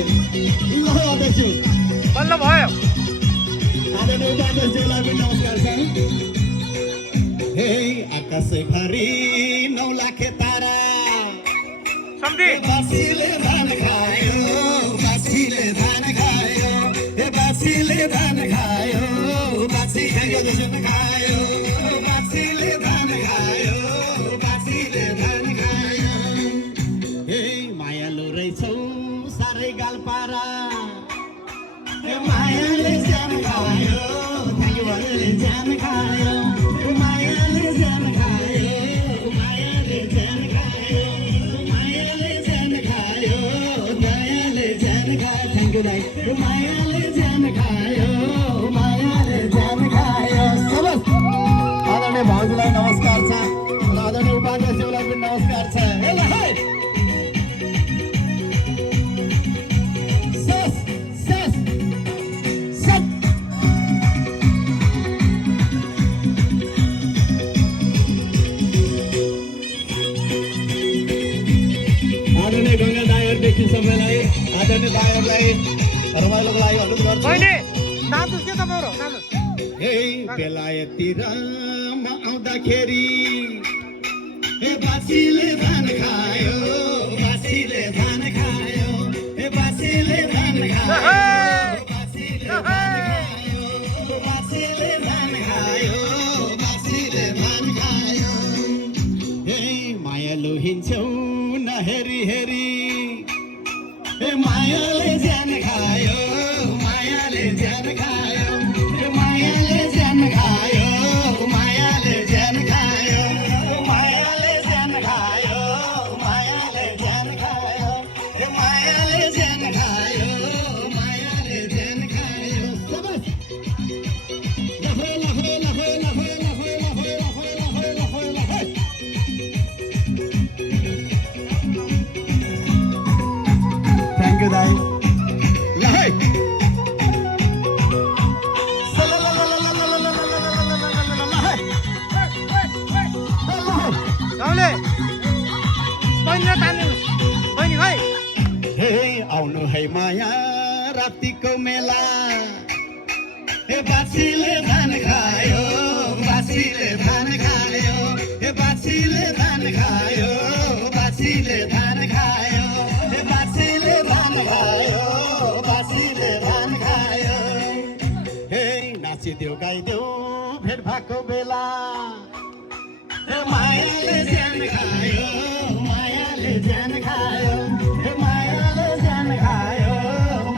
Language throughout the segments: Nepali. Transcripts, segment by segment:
ल अध्यक्ष बल्ल भयो आदरणीय उपाध्यक्षज्यूलाई पनि नमस्कार छ। हे आकाशभरि 9 लाख तारा सम्धि बासीले धान खायो, बासीले धान खायो, हे बासीले धान खायो, बासी खायो दसुन खायो, बासीले धान खायो, बासीले धान खायो। हे मायालु रहेछौ साह्रै गालपारा, हे मायाले ज्यान खायो, मायाले ज्यान खायो, मायाले ज्यान खायो, मायाले ज्यान खायो, मायाले ज्यान खायो, दयाले ज्यान खायो। थ्याङ्क यू दाइ। मायाले ज्यान खायो, मायाले ज्यान खायो। सबस आदरणीय भाउजूलाई नमस्कार छ र आदरणीय उपाध्यक्षलाई पनि नमस्कार छ। हे ल है सस सस सस आदरणीय गङ्गा दाइहरूदेखि सबैलाई आदरणीय दाइहरूलाई रमाइलोको लागि अनुरोध गर्छु। बहिनी नाच्नुहोस् के तपाईँहरू नाच्नुहोस् हे बेलायतिर म आउँदाखेरि हे बासीले धान खायो, बासीले धान खायो, हे बासीले धान खायो, बासीले धान खायो, बासीले धान खायो, बासीले धान खायो। हे मायालु हिँड्छौ नहेरी हेरी, हे मायाले ज्यान खायो, मायाले ज्यान खायो, हे मायाले ज्यान खायो, मायाले ज्यान खायो, मायाले ज्यान खायो, मायाले ज्यान खायो, हे मायाले ज्यान खायो, मायाले ज्यान खायो। सबस लफे लफे लफे लफे लफे लफे लफे लफे लफे लफे। थ्याङ्क यू दाइ। ल है गाउँले बहिनी तान्नुहोस् बहिनी है हे आउनु है माया रातिको मेला, हे बासीले धान खायो, बासीले धान खायो, हे बासीले धान खायो, बासीले धान खायो, हे बासीले धान खायो, बासीले धान खायो। हे नाचिदेऊ गाइदेऊ भेट भएको बेला, हे मायाले ज्यान खायो, मायाले ज्यान खायो, हे मायाले ज्यान खायो,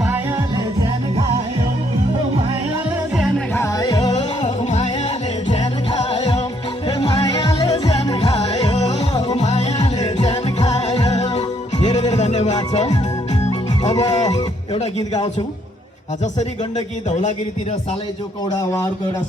मायाले ज्यान खायो, मायाले ज्यान खायो, मायाले ज्यान खायो, हे मायाले ज्यान खायो, मायाले ज्यान खायो। धेरै धेरै धन्यवाद छ। अब एउटा गीत गाउँछु। जसरी गण्डकी धौलागिरीतिर सालै जो कौडा उहाँहरूको एउटा